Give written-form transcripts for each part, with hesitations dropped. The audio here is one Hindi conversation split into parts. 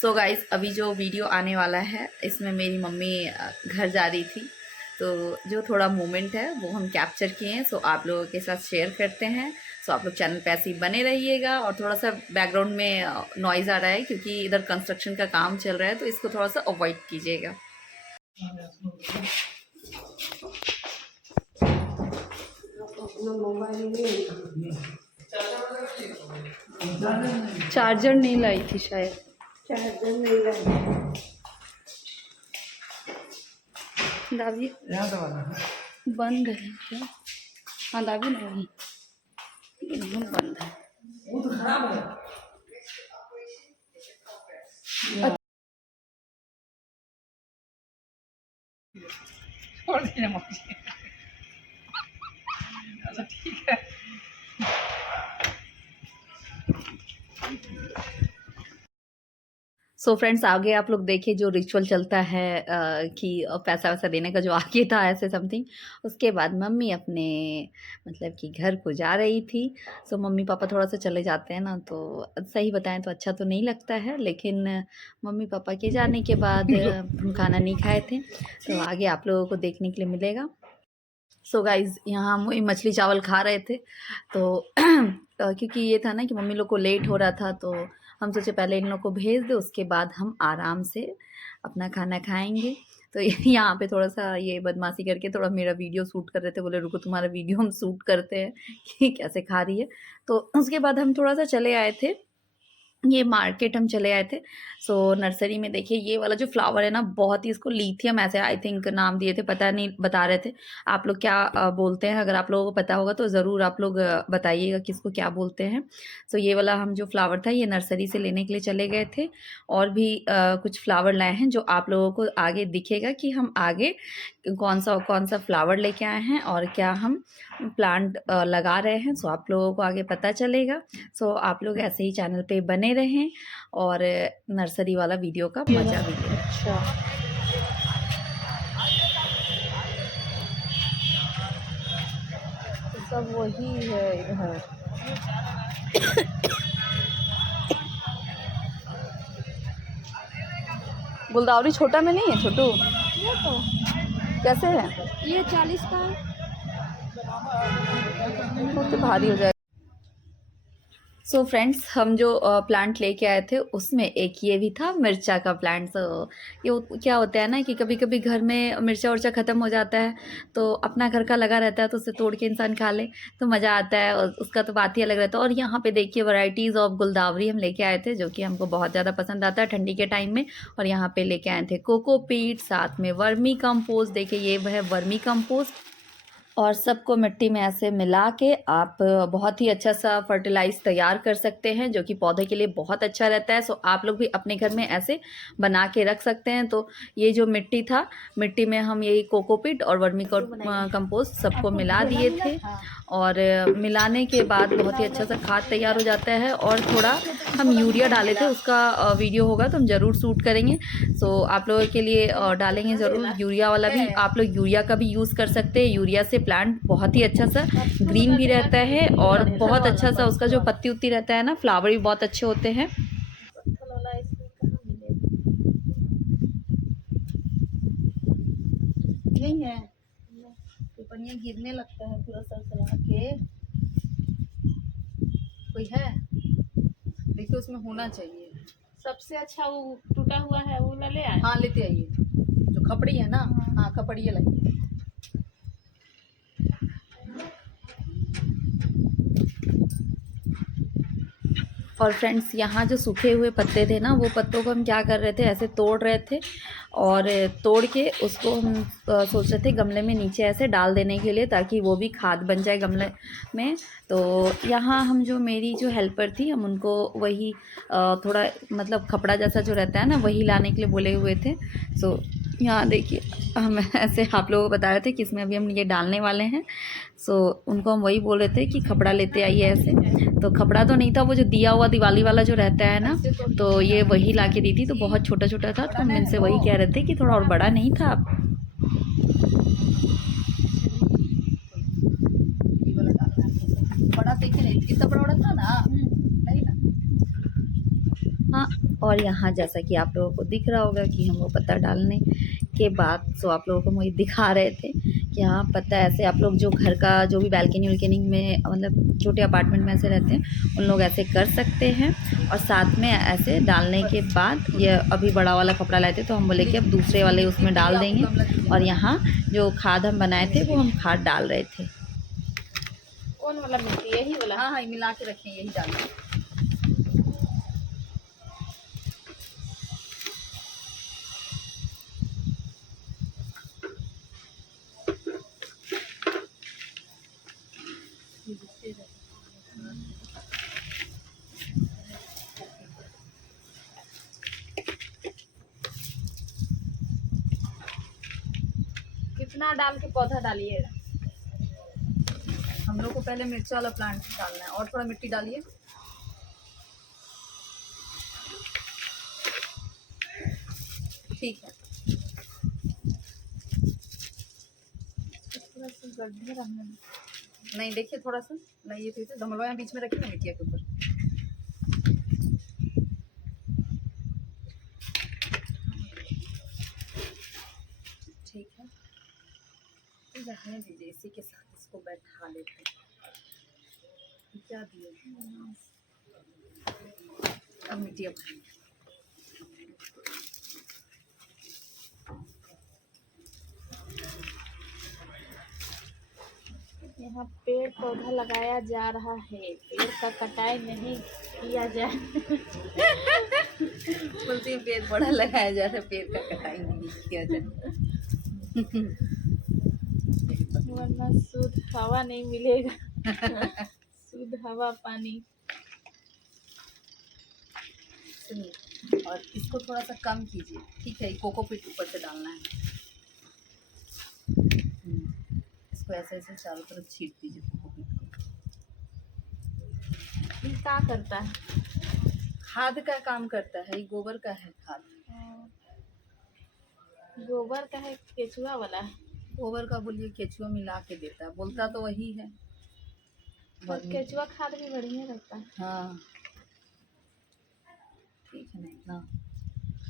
सो गाइस, अभी जो वीडियो आने वाला है इसमें मेरी मम्मी घर जा रही थी, तो जो थोड़ा मोमेंट है वो हम कैप्चर किए हैं। सो आप लोगों के साथ शेयर करते हैं। सो आप लोग चैनल पे ऐसे ही बने रहिएगा। और थोड़ा सा बैकग्राउंड में नॉइज़ आ रहा है क्योंकि इधर कंस्ट्रक्शन का काम चल रहा है, तो इसको थोड़ा सा अवॉइड कीजिएगा। चार्जर नहीं लाई थी शायद। चार्जर नहीं लाई। दादी बंद है क्या? हाँ दादी नहीं, बंद है। वो तो खराब है। अच्छा ठीक है। सो फ्रेंड्स, आगे आप लोग देखिए जो रिचुअल चलता है कि पैसा वैसा देने का जो आगे था ऐसे समथिंग। उसके बाद मम्मी अपने मतलब कि घर को जा रही थी। सो मम्मी पापा थोड़ा सा चले जाते हैं ना, तो सही बताएं तो अच्छा तो नहीं लगता है, लेकिन मम्मी पापा के जाने के बाद हम खाना नहीं खाए थे, तो आगे आप लोगों को देखने के लिए मिलेगा। सो गाइज़, यहाँ हम वही मछली चावल खा रहे थे, तो क्योंकि ये था ना कि मम्मी लोग को लेट हो रहा था, तो हम सोचे पहले इन लोग को भेज दे, उसके बाद हम आराम से अपना खाना खाएंगे। तो यहाँ पे थोड़ा सा ये बदमाशी करके थोड़ा मेरा वीडियो शूट कर रहे थे, बोले रुको तुम्हारा वीडियो हम शूट करते हैं कि कैसे खा रही है। तो उसके बाद हम थोड़ा सा चले आए थे, ये मार्केट हम चले आए थे। सो नर्सरी में देखिए ये वाला जो फ्लावर है ना, बहुत ही, इसको लीथियम ऐसे आई थिंक नाम दिए थे, पता नहीं, बता रहे थे। आप लोग क्या बोलते हैं? अगर आप लोगों को पता होगा तो ज़रूर आप लोग बताइएगा कि इसको क्या बोलते हैं। सो ये वाला हम जो फ्लावर था ये नर्सरी से लेने के लिए चले गए थे। और भी कुछ फ्लावर लाए हैं जो आप लोगों को आगे दिखेगा कि हम आगे कौन सा फ्लावर लेके आए हैं और क्या हम प्लांट लगा रहे हैं। सो आप लोगों को आगे पता चलेगा। सो आप लोग ऐसे ही चैनल पे बने रहें और नर्सरी वाला वीडियो का मजा भी लें। अच्छा, तो सब वही है इधर। गुलदावरी छोटा में नहीं है छोटू? ये तो कैसे है? ये 40 का है। बहुत भारी हो जाएगा। सो फ्रेंड्स, हम जो प्लांट लेके आए थे उसमें एक ये भी था, मिर्चा का प्लांट। सो ये क्या होता है ना कि कभी कभी घर में मिर्चा उर्चा ख़त्म हो जाता है, तो अपना घर का लगा रहता है तो उसे तोड़ के इंसान खा ले तो मज़ा आता है, और उसका तो बात ही अलग रहता है। और यहाँ पे देखिए वैरायटीज़ ऑफ गुलदावरी हम लेके आए थे, जो कि हमको बहुत ज़्यादा पसंद आता है ठंडी के टाइम में। और यहाँ पे लेके आए थे कोकोपीट, साथ में वर्मी कंपोस्ट। देखिए ये है वर्मी कंपोस्ट, और सबको मिट्टी में ऐसे मिला के आप बहुत ही अच्छा सा फर्टिलाइज़ तैयार कर सकते हैं, जो कि पौधे के लिए बहुत अच्छा रहता है। सो आप लोग भी अपने घर में ऐसे बना के रख सकते हैं। तो ये जो मिट्टी था, मिट्टी में हम यही कोकोपीट और वर्मी कंपोस्ट सबको मिला दिए थे, और मिलाने के बाद बहुत ही अच्छा सा खाद तैयार हो जाता है। और थोड़ा हम यूरिया डाले थे, उसका वीडियो होगा तो हम ज़रूर शूट करेंगे। सो आप लोगों के लिए डालेंगे ज़रूर यूरिया वाला भी। आप लोग यूरिया का भी यूज़ कर सकते हैं। यूरिया से प्लांट बहुत ही अच्छा सा ग्रीन भी रहता है, और बहुत अच्छा सा उसका जो पत्ती उत्ती रहता है ना, फ्लावर भी बहुत अच्छे होते हैं। नहीं है तो पनिया गिरने लगता है पूरा सरसरा के। कोई है? देखिए उसमें होना चाहिए। सबसे अच्छा वो टूटा हुआ है, वो ले आए। हाँ लेते आइए, जो खपड़ी है ना। हाँ खपड़ी है, लाइए। और फ्रेंड्स, यहाँ जो सूखे हुए पत्ते थे ना, वो पत्तों को हम क्या कर रहे थे, ऐसे तोड़ रहे थे, और तोड़ के उसको हम सोच रहे थे गमले में नीचे ऐसे डाल देने के लिए, ताकि वो भी खाद बन जाए गमले में। तो यहाँ हम जो मेरी जो हेल्पर थी, हम उनको वही थोड़ा मतलब खपड़ा जैसा जो रहता है ना, वही लाने के लिए बोले हुए थे। सो यहाँ देखिए हम ऐसे आप लोगों को बता रहे थे कि इसमें अभी हम ये डालने वाले हैं। सो उनको हम वही बोल रहे थे कि खपड़ा लेते आइए ऐसे। तो खपड़ा तो नहीं था, वो जो दिया हुआ दिवाली वाला जो रहता है ना, तो ये वही ला के दी थी, तो बहुत छोटा छोटा था। तो हम इनसे वही कह रहे थे कि थोड़ा और बड़ा नहीं था। बड़ा देखिए, नहीं कितना बड़ा बड़ा था ना, नहीं ना। हाँ, और यहाँ जैसा कि आप लोगों को दिख रहा होगा कि हम वो पत्ता डालने के बाद सो आप लोगों को मुझे दिखा रहे थे कि हाँ पत्ता ऐसे आप लोग जो घर का जो भी बैल्कनी वल्कनी में मतलब छोटे अपार्टमेंट में ऐसे रहते हैं उन लोग ऐसे कर सकते हैं। और साथ में ऐसे डालने के बाद ये अभी बड़ा वाला कपड़ा लाए थे तो हम बोले कि अब दूसरे वाले उसमें डाल देंगे। और यहाँ जो खाद हम बनाए थे वो हम खाद डाल रहे थे। कौन वाला मिट्टी, यही वाला? हाँ हाँ मिला के रखें, यही डालना। कितना डाल के पौधा डालिएगा? हम लोग को पहले मिर्च वाला प्लांट डालना है और थोड़ा मिट्टी डालिए। ठीक है। थोड़ा सा गड्ढे रखना। नहीं देखिए थोड़ा सा नहीं, ये गमला में बीच में रखिए ना मिट्टी के ऊपर। ठीक है, तो रहने दीजिए, इसी के साथ इसको बैठा लेते हैं। क्या दिए अब मिट्टी अब यहाँ पेड़ पौधा लगाया जा रहा है, पेड़ का कटाई नहीं किया जाए। बोलती है पेड़ बड़ा लगाया जा रहा है, पेड़ का कटाई नहीं किया जाए। वरना शुद्ध हवा नहीं मिलेगा। शुद्ध हवा पानी। सुनिए, और इसको थोड़ा सा कम कीजिए, ठीक है? कोकोपीट ऊपर से डालना है। इसको ऐसे ऐसे चारों तरफ छीट दीजिए कोकोपीट को। ये क्या करता है? खाद का काम करता है, ये गोबर का है खाद। गोबर का है, केचुआ वाला? गोबर का बोलिए, केचुआ मिला के देता है, बोलता तो वही है। पर केचुआ खाद भी बढ़िया रहता है। हाँ ठीक है ना, इतना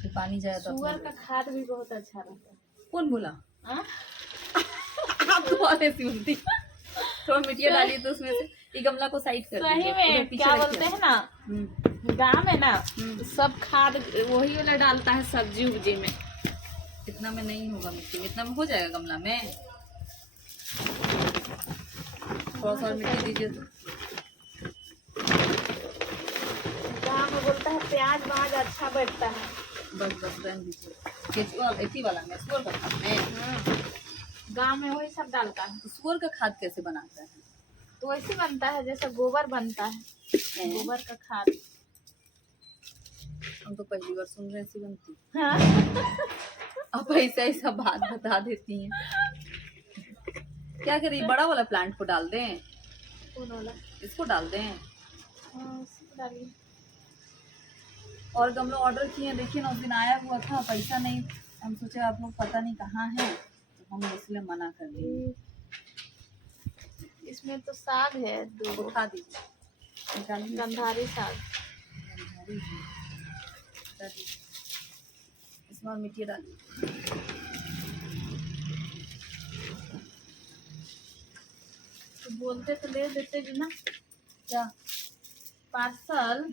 फिर पानी जाए तो सुअर का खाद भी बहुत अच्छा रहता है। कौन बोला? हाँ? आप तो बहुत ऐसी बोलती। थोड़ा मिट्टी डालिए तो उसमें से ये गमला को साइड कर सही दीजिए, में उधर पीछे क्या रखिए। बोलते हैं ना, गाँव में ना सब खाद वही वाला डालता है सब्जी उब्जी में। इतना में नहीं होगा मिट्टी में, इतना में हो जाएगा गमला में। थोड़ा सा और मिट्टी दीजिए तो। गाँव में बोलता है प्याज बाज अच्छा बढ़ता है। बस बस रहने दीजिए। केचुआ इसी वाला में, सुअर का खाद में। गाँव में वही सब डालता है। तो सुअर का खाद कैसे बनाता है? तो वैसे बनता है जैसे गोबर बनता है, गोबर का खाद। हम तो पहली बार सुन रहे हैं ऐसी बनती। हाँ? आप ऐसा ऐसा बात बता देती हैं। क्या करिए, बड़ा वाला प्लांट को डाल दें? कौन वाला? इसको डाल दें। हाँ, इसको डालिए। और गमला ऑर्डर किए हैं, देखिए ना उस दिन आया हुआ था, पैसा नहीं, हम सोचे आप लोग पता नहीं कहाँ हैं तो हम इसलिए मना कर दिए। इसमें तो साग है, दो उठा दीजिए, निकालिए। गंधारी साग। इसमें और मिट्टी डालिए। तो बोलते तो ले देते जी ना क्या पार्सल।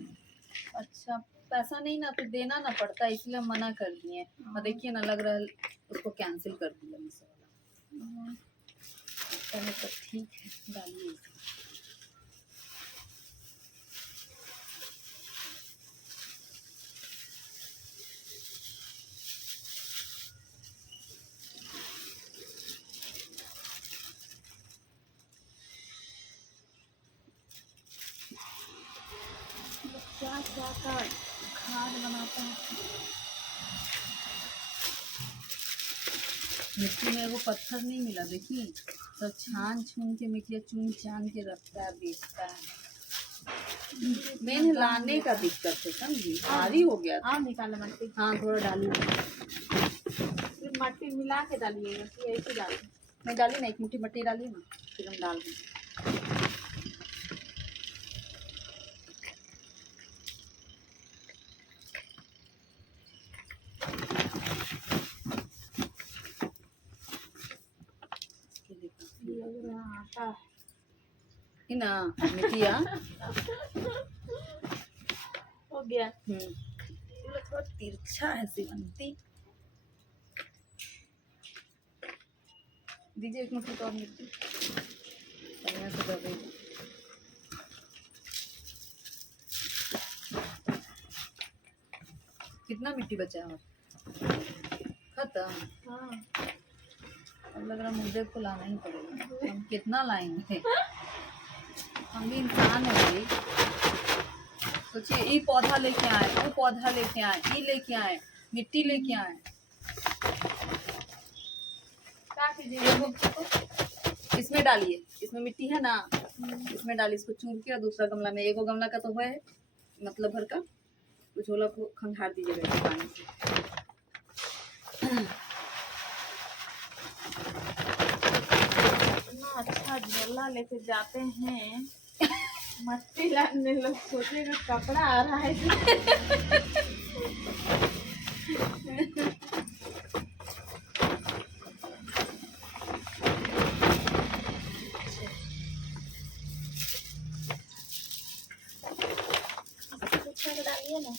अच्छा, पैसा नहीं ना तो देना ना पड़ता, इसलिए हम मना कर दिए। और देखिए ना, लग रहा है उसको कैंसिल कर दिया मिस वाला। चलो तो ठीक है, डालिए। क्या क्या का खाद बनाता है। मिट्टी में वो पत्थर नहीं मिला, देखिए सब छान छून के मिट्टी चुन चान के रखता है, बेचता है। मेन लाने का दिक्कत है, समझी? भारी हो गया था। हाँ निकाले मट्टी। हाँ थोड़ा डालिए। फिर मट्टी मिला के डालिएगा कि ऐसे डालिए? मैं डाली ना, एक मुट्ठी मिट्टी डालिए ना, फिर हम डाल दें। हाँ, ही ना मिट्टिया। हो गया। ये थोड़ा तिरछा है सीवंती। दीजिए एक मुट्ठी तो और मिट्टी बढ़िया से कर दीजिए। कितना मिट्टी बचा है खत्म? हाँ, अब लग रहा मुझे को लाना ही पड़ेगा। हम कितना लाएंगे, हम भी इंसान है भाई। सोचिए ये पौधा लेके आए, वो पौधा लेके आए, ये लेके आए, मिट्टी लेके आए। क्या कीजिएगा? इसमें डालिए, इसमें मिट्टी है ना, इसमें डालिए इसको चूर के। और दूसरा गमला में, एक गमला का तो है मतलब भर का, तो झोला को खंगार दीजिएगा पानी से। इतना अच्छा झोला लेके जाते हैं, मट्टी लाने लोग सोचेगा कपड़ा आ रहा है। डालिए ना।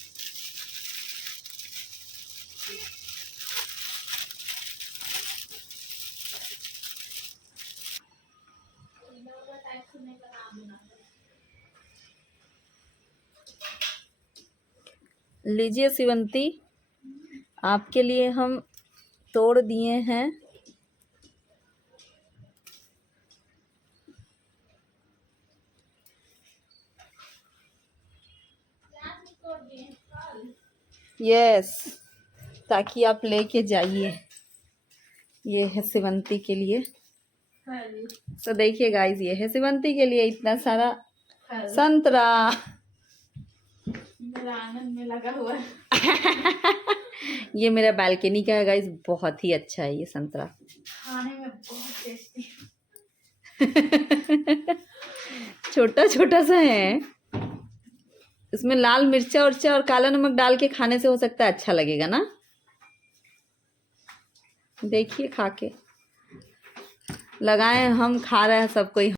लीजिए शिवंती, आपके लिए हम तोड़ दिए हैं। यस, ताकि आप लेके जाइए। ये है शिवंती के लिए। तो देखिए गाइस, ये है शिवंती के लिए इतना सारा संतरा। मेरा आंगन में लगा हुआ है। ये मेरा बालकनी का है गाइस, बहुत ही अच्छा है ये संतरा। खाने में बहुत टेस्टी। छोटा छोटा सा है, इसमें लाल मिर्चा उर्चा और काला नमक डाल के खाने से हो सकता है अच्छा लगेगा ना। देखिए खा के लगाए, हम खा रहे हैं सब कोई।